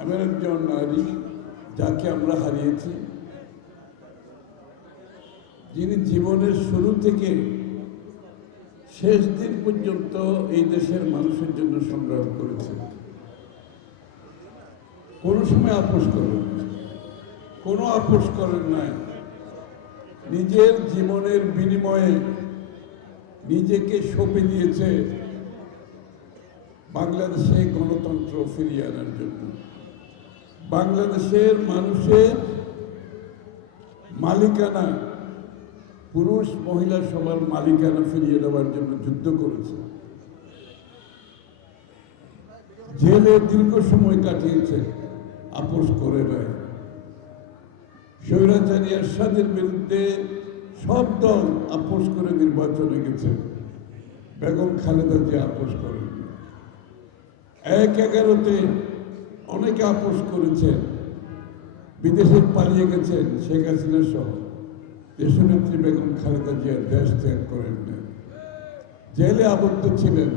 এমন একজন নারী যাকে আমরা হারিয়েছি, যিনি জীবনের শুরু থেকে শেষ দিন পর্যন্ত এই দেশের মানুষের জন্য সংগ্রাম করেছে। কোনো সময় আপোষ করেন, কোনো আপোষ করেন নাই। নিজের জীবনের বিনিময়ে নিজেকে সঁপে দিয়েছে বাংলাদেশে গণতন্ত্র ফিরিয়ে আনার জন্য, বাংলাদেশের মানুষের মালিকানা, পুরুষ মহিলা সবার মালিকানা ফিরিয়ে দেওয়ার জন্য যুদ্ধ করেছে। জেলে দীর্ঘ সময় কাটিয়েছে, আপোষ করে নাই। স্বৈরাচারী এরশাদের বিরুদ্ধে সব দল আপোষ করে নির্বাচনে গেছে, বেগম খালেদা জিয়া আপোষ করেন। ১/১১-তে অনেকে আপোষ করেছেন, বিদেশে পালিয়ে গেছেন। শেখ হাসিনা সহ দেশনেত্রী বেগম খালেদা জিয়া দেশ ত্যাগ করেন না, জেলে আবদ্ধ ছিলেন,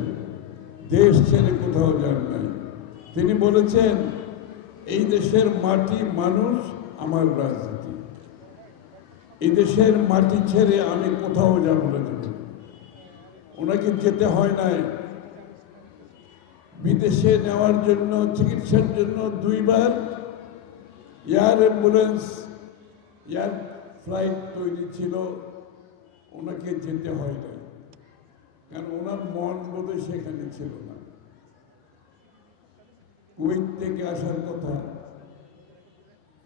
দেশ ছেড়ে কোথাও যান নাই। তিনি বলেছেন, এই দেশের মাটি, মানুষ আমার রাজনীতি, এই দেশের মাটি ছেড়ে আমি কোথাও যাব না। ওনাকে যেতে হয় নাই। বিদেশে নেওয়ার জন্য, চিকিৎসার জন্য 2 বার এয়ার অ্যাম্বুলেন্স, এয়ার ফ্লাইট তৈরি ছিল, ওনাকে যেতে হয় নাই, কারণ ওনার মন বোধহয় সেখানে ছিল না। কুয়েত থেকে আসার কথা,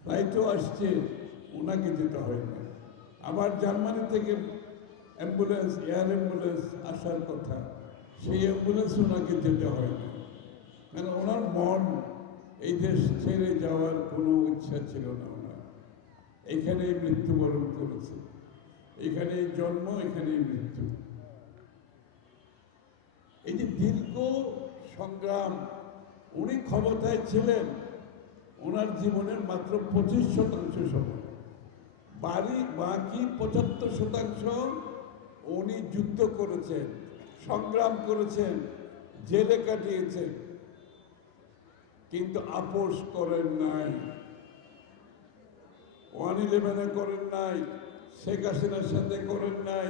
ফ্লাইটও আসছে, ওনাকে যেতে হয় না। আবার জার্মানি থেকে অ্যাম্বুলেন্স, এয়ার অ্যাম্বুলেন্স আসার কথা, সেই অ্যাম্বুলেন্স ওনাকে যেতে হয় না, কারণ ওনার মন এই দেশ ছেড়ে যাওয়ার কোনো ইচ্ছা ছিল না। ওনার এখানেই মৃত্যুবরণ করেছে, এখানেই জন্ম, এখানেই মৃত্যু। এই যে দীর্ঘ সংগ্রাম, উনি ক্ষমতায় ছিলেন, ওনার জীবনের মাত্র 25% সময়, বাকি 75% উনি যুদ্ধ করেছেন, সংগ্রাম করেছেন, জেলে কাটিয়েছেন, কিন্তু আপোষ করেন নাই। 1/11-এ করেন নাই, শেখ হাসিনার সাথে করেন নাই,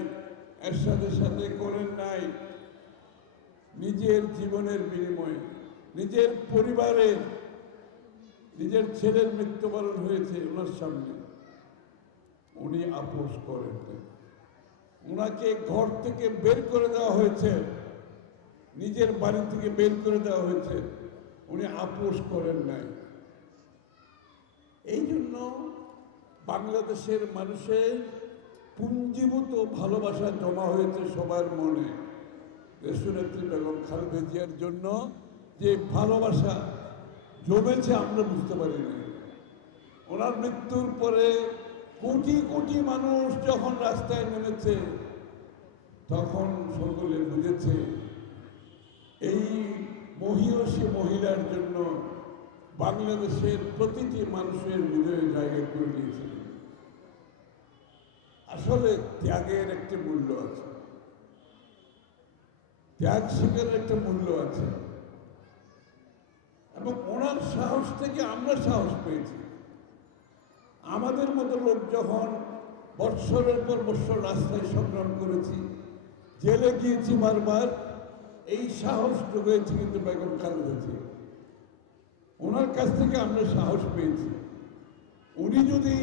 এরশাদের সাথে করেন নাই। নিজের জীবনের বিনিময়ে, নিজের পরিবারের, নিজের ছেলের মৃত্যুবরণ হয়েছে ওনার সামনে, উনি আপোষ করেন নাই। ওনাকে ঘর থেকে বের করে দেওয়া হয়েছে, নিজের বাড়ি থেকে বের করে দেওয়া হয়েছে, উনি আপোষ করেন নাই। এই জন্য বাংলাদেশের মানুষের পুঞ্জীভূত ভালোবাসা জমা হয়েছে সবার মনে। দেশনেত্রী বেগম খালেদা জিয়ার জন্য যে ভালোবাসা জমেছে আমরা বুঝতে পারিনি। ওনার মৃত্যুর পরে কোটি কোটি মানুষ যখন রাস্তায় নেমেছে, তখন সকলে বুঝেছে এই মহিয়সী মহিলার জন্য বাংলাদেশের প্রতিটি মানুষের হৃদয়ে জায়গা করে নিয়েছিল। আসলে ত্যাগের একটা মূল্য আছে, ত্যাগ শিকারের একটা মূল্য আছে, এবং ওনার সাহস থেকে আমরা সাহস পেয়েছি। আমাদের মতো লোক যখন বৎসরের পর বৎসর রাস্তায় সংগ্রাম করেছি, জেলে গিয়েছি বারবার, এই সাহস যোগাইছি কিন্তু বেগম খালেদা জিয়া। ওনার কাছ থেকে আমরা সাহস পেয়েছি। উনি যদি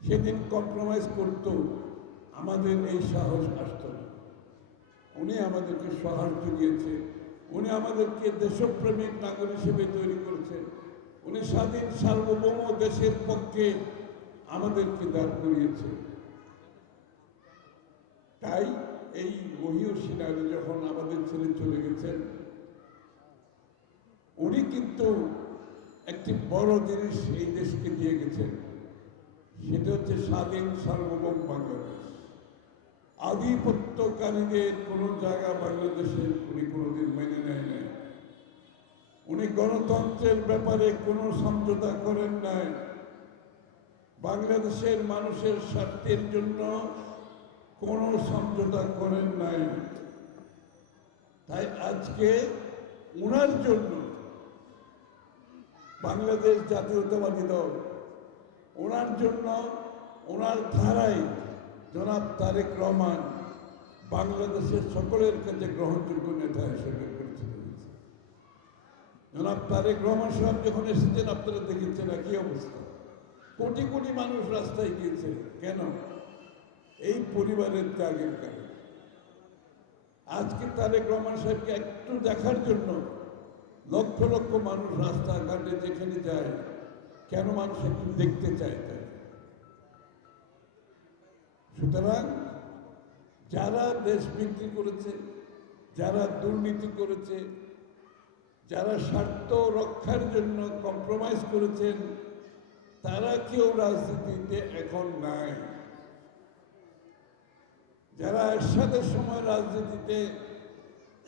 সেদিন কম্প্রোমাইজ করত, আমাদের এই সাহস আসত না। উনি আমাদেরকে সাহস জুগিয়েছে, উনি আমাদেরকে দেশপ্রেমিক নাগরিক হিসেবে তৈরি করেছে, উনি স্বাধীন সার্বভৌম দেশের পক্ষে আমাদেরকে দাঁড় করিয়েছে। তাই এই মহিয়সী নারী যখন আমাদের ছেড়ে চলে গেছেন, উনি কিন্তু একটি বড় জিনিস এই দেশকে দিয়ে গেছেন, সেটা হচ্ছে স্বাধীন সার্বভৌম বাংলাদেশ। আধিপত্যকারীদের কোনো জায়গা বাংলাদেশে উনি কোনোদিন মেনে নেয় নাই। উনি গণতন্ত্রের ব্যাপারে কোনো সমঝোতা করেন নাই, বাংলাদেশের মানুষের স্বার্থের জন্য কোনো সমঝোতা করেন নাই। তাই আজকে ওনার জন্য বাংলাদেশ জাতীয়তাবাদী দল, ওনার জন্য ওনার ধারায় জনাব তারেক রহমান বাংলাদেশের সকলের কাছে গ্রহণযোগ্য নেতা হিসেবে পরিচিত হয়েছে। জনাব তারেক রহমান সাহেব যখন এসেছেন আপনারা দেখেছেন একই অবস্থা, কোটি কোটি মানুষ রাস্তায় গিয়েছে। কেন? এই পরিবারের ত্যাগের কারণে। আজকে তারেক রহমান সাহেবকে একটু দেখার জন্য লক্ষ লক্ষ মানুষ রাস্তাঘাটে যেখানে যায়, কেন মানুষ একটু দেখতে চায় তাই। সুতরাং যারা দেশ বিক্রি করেছে, যারা দুর্নীতি করেছে, যারা স্বার্থ রক্ষার জন্য কম্প্রোমাইজ করেছেন, তারা কেউ রাজনীতিতে এখন নাই। যারা এরশাদের সময় রাজনীতিতে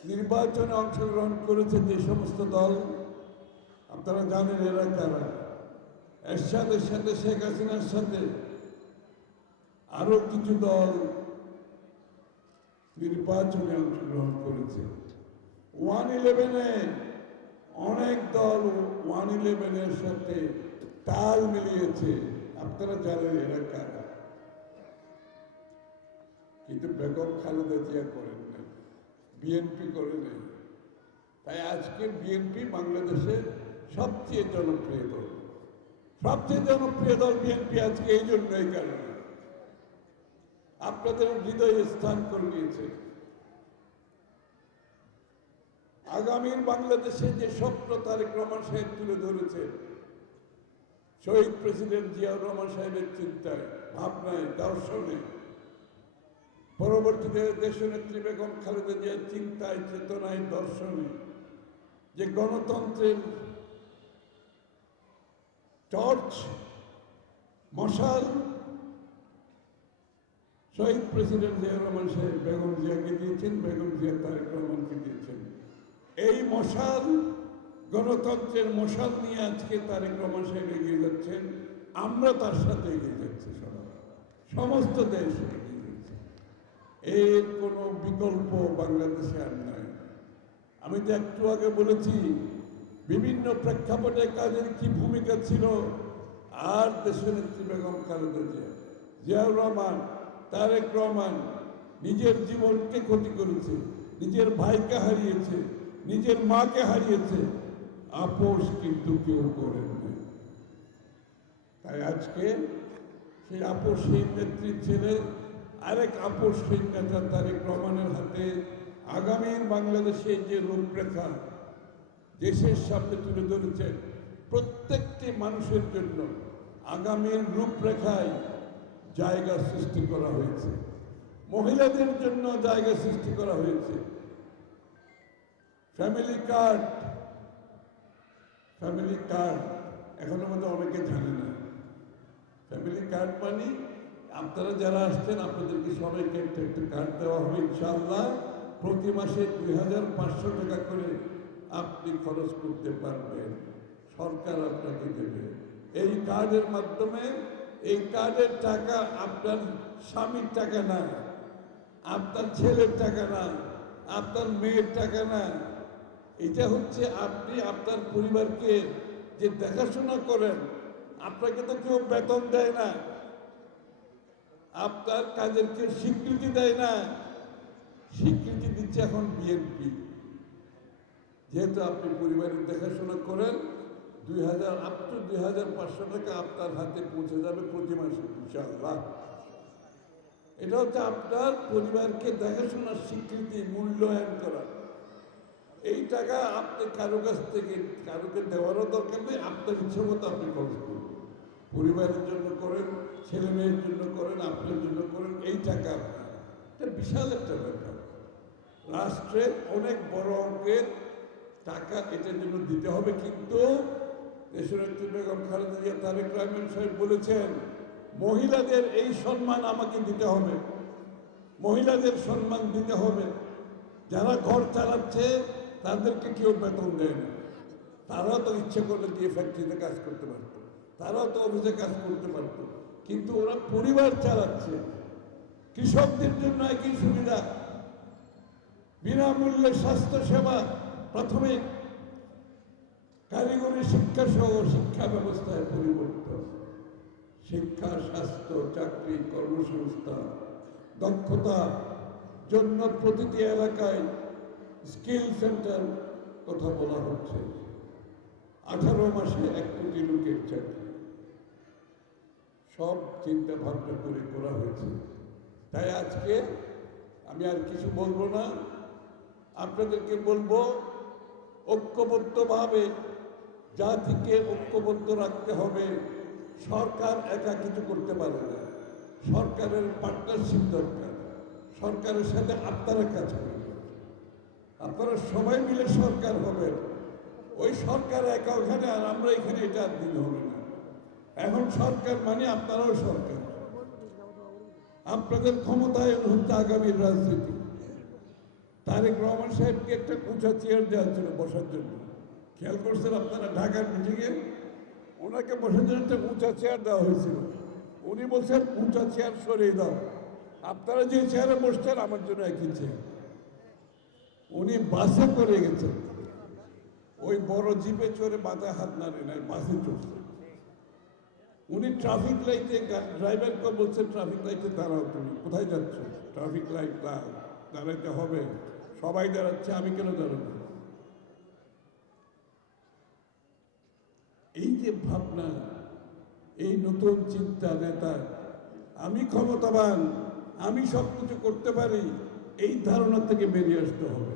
নির্বাচনে অংশগ্রহণ করেছে, যে সমস্ত দল আপনারা জানেন এরা কারা। এরশাদের সাথে শেখ হাসিনার সাথে আরো কিছু দল নির্বাচনে অংশগ্রহণ করেছে। 111-এ অনেক দল 111-এর সাথে তাল মিলিয়েছে, আপনারা জানেন এরা কারা। কিন্তু বেগম খালেদা জিয়া করেন নাই, বিএনপি করে নাই। তাই আজকে বিএনপি বাংলাদেশের সবচেয়ে জনপ্রিয় দল। সবচেয়ে জনপ্রিয় দল বিএনপি আজকে এই জন্য, এই কারণে আপনাদের হৃদয়ে স্থান করে নিয়েছে। আগামীর বাংলাদেশে যে স্বপ্ন তারেক রহমান সাহেব তুলে ধরেছে, শহীদ প্রেসিডেন্ট জিয়াউর রহমান সাহেবের চিন্তায়, ভাবনায়, দর্শনে, পরবর্তীতে দেশনেত্রী বেগম খালেদা জিয়ার চিন্তায়, চেতনায়, দর্শনে, যে গণতন্ত্রের টর্চ, মশাল শহীদ প্রেসিডেন্ট জিয়াউর রহমান সাহেব বেগম জিয়াকে দিয়েছেন, বেগম জিয়া তারেক রহমানকে দিয়েছেন। এই মশাল, গণতন্ত্রের মশাল নিয়ে আজকে তারেক রহমান সাহেব এগিয়ে যাচ্ছেন। আমরা তার সাথে এগিয়ে যাচ্ছি, সমস্ত দেশ এগিয়ে যাচ্ছে। এর কোনো বিকল্প বাংলাদেশে আর নাই। আমি তো একটু আগে বলেছি বিভিন্ন প্রেক্ষাপটে কাজের কি ভূমিকা ছিল। আর দেশনেত্রী বেগম খালেদা জিয়া, জিয়াউর রহমান, তারেক রহমান নিজের জীবনকে ক্ষতি করেছে, নিজের ভাইকে হারিয়েছে, নিজের মাকে হারিয়েছে, আপোষ কিন্তু কেউ করেন না। তাই আজকে সেই আপোষহীন নেত্রীর ছেলে আরেক আপোষহীন নেতা তারেক রহমানের হাতে আগামীর বাংলাদেশের যে রূপরেখা দেশের সামনে তুলে ধরেছেন, প্রত্যেকটি মানুষের জন্য আগামীর রূপরেখায় জায়গা সৃষ্টি করা হয়েছে। মহিলাদের জন্য জায়গা সৃষ্টি করা হয়েছে। ফ্যামিলি কার্ড এখনো মধ্যে অনেকে জানে না। ফ্যামিলি কার্ড মানে আপনারা যারা আসছেন আপনাদেরকে সবাইকে একটা একটা কার্ড দেওয়া হবে ইনশাআল্লাহ। প্রতি মাসে 2500 টাকা করে আপনি খরচ করতে পারবেন, সরকার আপনাকে দেবে। এই কার্ডের মাধ্যমে, এই কার্ডের টাকা আপনার স্বামীর টাকা না, আপনার ছেলের টাকা না, আপনার মেয়ের টাকা না। এটা হচ্ছে আপনি আপনার পরিবারকে যে দেখাশোনা করেন, আপনাকে তো কেউ বেতন দেয় না, আপনার কাজের কেউ স্বীকৃতি দেয় না। স্বীকৃতি দিচ্ছে এখন বিএনপি। যেহেতু আপনি পরিবারের দেখাশোনা করেন, 2500 টাকা আপনার হাতে পৌঁছে যাবে প্রতি মাসে ইনশাআল্লাহ। এটা হচ্ছে আপনার পরিবারকে দেখাশোনার স্বীকৃতি, মূল্যায়ন করা। এই টাকা আপনি কারো কাছ থেকে কারোকে দেওয়ারও দরকার নেই, আপনার ইচ্ছে মতো আপনি খরচ করুন। পরিবারের জন্য করেন, ছেলে মেয়ের জন্য করেন, আপনার জন্য করেন, এই টাকা আপনার। এটা বিশাল একটা ব্যাপার। রাষ্ট্রের অনেক বড় অঙ্কের টাকা এটার জন্য দিতে হবে। কিন্তু দেশনেত্রী বেগম খালেদা জিয়া, তারেক রহমান সাহেব বলেছেন, মহিলাদের এই সম্মান আমাকে দিতে হবে, মহিলাদের সম্মান দিতে হবে। যারা ঘর চালাচ্ছে তাদেরকে কেউ বেতন দেয় না। তারাও তো ইচ্ছে করলে দিয়ে ফ্যাক্টরিতে কাজ করতে পারত, তারাও তো অফিসে কাজ করতে পারত, কিন্তু ওরা পরিবার চালাচ্ছে। কৃষকদের জন্য একই সুবিধা, বিনামূল্যে স্বাস্থ্য সেবা, প্রাথমিক কারিগরি শিক্ষা সহ শিক্ষা ব্যবস্থায় পরিবর্তন, শিক্ষা, স্বাস্থ্য, চাকরি, কর্মসংস্থান, দক্ষতা জন্য প্রতিটি এলাকায় স্কিল সেন্টার কথা বলা হচ্ছে। 18 মাসে 1 কোটি লোকের চাকরি, সব চিন্তা ভাবনা করে করা হয়েছে। তাই আজকে আমি আর কিছু বলবো না, আপনাদেরকে বলবো ঐক্যবদ্ধভাবে জাতিকে ঐক্যবদ্ধ রাখতে হবে। সরকার একা কিছু করতে পারে না, সরকারের পার্টনারশিপ দরকার। সরকারের সাথে আপনারা কাজ করবেন, আপনারা সবাই মিলে সরকার হবেন। ওই সরকার একা ওখানে আর আমরা এখানে, এটা আর দিন হবে না। এখন সরকার মানে আপনারাও সরকার, আপনাদের ক্ষমতায়ন হচ্ছে আগামীর রাজনীতি। তারেক রহমান সাহেবকে একটা উঁচা চেয়ার দেওয়া ছিল বসার জন্য, খেয়াল করছেন আপনারা? ঢাকার মিটিংয়ে ওনাকে বসার জন্য একটা উঁচা চেয়ার দেওয়া হয়েছিল। উনি বলছেন উঁচা চেয়ার সরিয়ে দাও, আপনারা যে চেয়ারে বসছেন আমার জন্য একই চেয়ার। উনি বাসে করে গেছেন, ওই বড় জিপে চড়ে মাথায় হাত নাড়ে নাই, বাসে চড়ছে। উনি ট্রাফিক লাইটে ড্রাইভারকে বলছেন ট্রাফিক লাইটে দাঁড়াও, তুমি কোথায় যাচ্ছ? ট্রাফিক লাইট দাঁড়াইতে হবে, সবাই দাঁড়াচ্ছে, আমি কেন দাঁড়াবো? এই যে ভাবনা, এই নতুন চিন্তা নেতা, আমি ক্ষমতাবান, আমি সব কিছু করতে পারি, এই ধারণা থেকে বেরিয়ে আসতে হবে।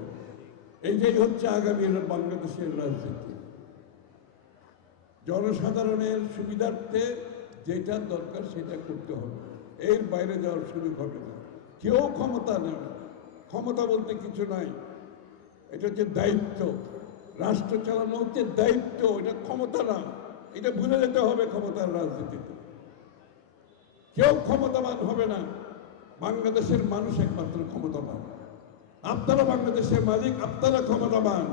এইটাই হচ্ছে আগামী বাংলাদেশের রাজনীতি। জনসাধারণের সুবিধার্থে যেটা দরকার সেটা করতে হবে, এর বাইরে যাওয়ার সুযোগ হবে না। কেউ ক্ষমতা নেবে, ক্ষমতা বলতে কিছু নাই, এটা হচ্ছে দায়িত্ব। রাষ্ট্র চালানো হচ্ছে দায়িত্ব, এটা ক্ষমতা না। এটা ভুলে যেতে হবে ক্ষমতার রাজনীতিতে। কেউ ক্ষমতাবান হবে না, বাংলাদেশের মানুষ একমাত্র ক্ষমতাবান। আপনারা বাংলাদেশের মালিক, আপনারা ক্ষমতাবান।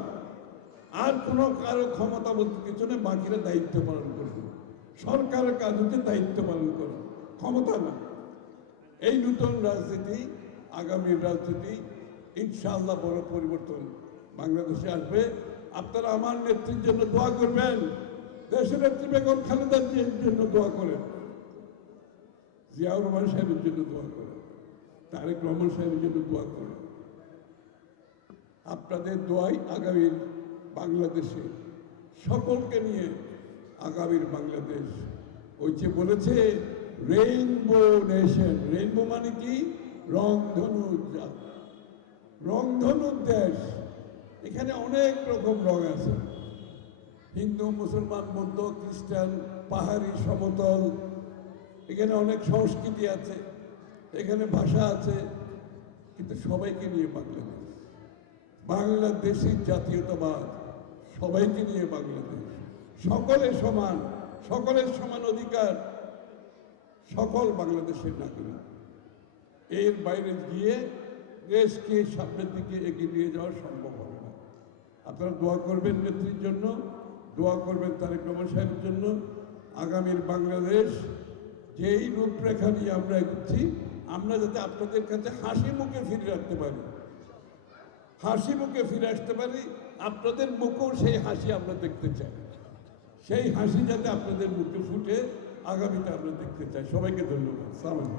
আর কোনো কারো ক্ষমতা বলতে কিছু নেই, বাকিরা দায়িত্ব পালন করবে। সরকারের কাজ হচ্ছে দায়িত্ব পালন করা, ক্ষমতা না। এই নতুন রাজনীতি, আগামীর রাজনীতি, ইনশাআল্লাহ বড় পরিবর্তন বাংলাদেশে আসবে। আপনারা আমার নেত্রীর জন্য দোয়া করবেন, দেশের নেত্রী বেগম খালেদা জিয়ার জন্য দোয়া করেন, জিয়াউর রহমান সাহেবের জন্য দোয়া করেন, তারেক রহমান সাহেবের জন্য দোয়া করেন। আপনাদের দোয়াই আগামীর বাংলাদেশে সকলকে নিয়ে আগামীর বাংলাদেশ। ওই যে বলেছে রেইনবো নেশন, রেইনবো মানে কি? রংধনু, রংধনুর দেশ। এখানে অনেক রকম রং আছে, হিন্দু, মুসলমান, বৌদ্ধ, খ্রিস্টান, পাহাড়ি, সমতল। এখানে অনেক সংস্কৃতি আছে, এখানে ভাষা আছে, কিন্তু সবাইকে নিয়ে বাংলাদেশ। বাংলাদেশি জাতীয়তাবাদ, সবাইকে নিয়ে বাংলাদেশ। সকলের সমান, সকলের সমান অধিকার, সকল বাংলাদেশের নাগরিক। এর বাইরে গিয়ে দেশকে সামনের দিকে এগিয়ে নিয়ে যাওয়া সম্ভব হবে না। আপনারা দোয়া করবেন নেত্রীর জন্য, দোয়া করবেন তারেক রহমান সাহেবের জন্য। আগামীর বাংলাদেশ যেই রূপরেখা নিয়ে আমরা এগোচ্ছি, আমরা যাতে আপনাদের কাছে হাসি মুখে ফিরে রাখতে পারি, হাসি মুখে ফিরে আসতে পারি। আপনাদের মুখেও সেই হাসি আমরা দেখতে চাই, সেই হাসি যাতে আপনাদের মুখে ফুটে আগামীতে আমরা দেখতে চাই। সবাইকে ধন্যবাদ। সালাম।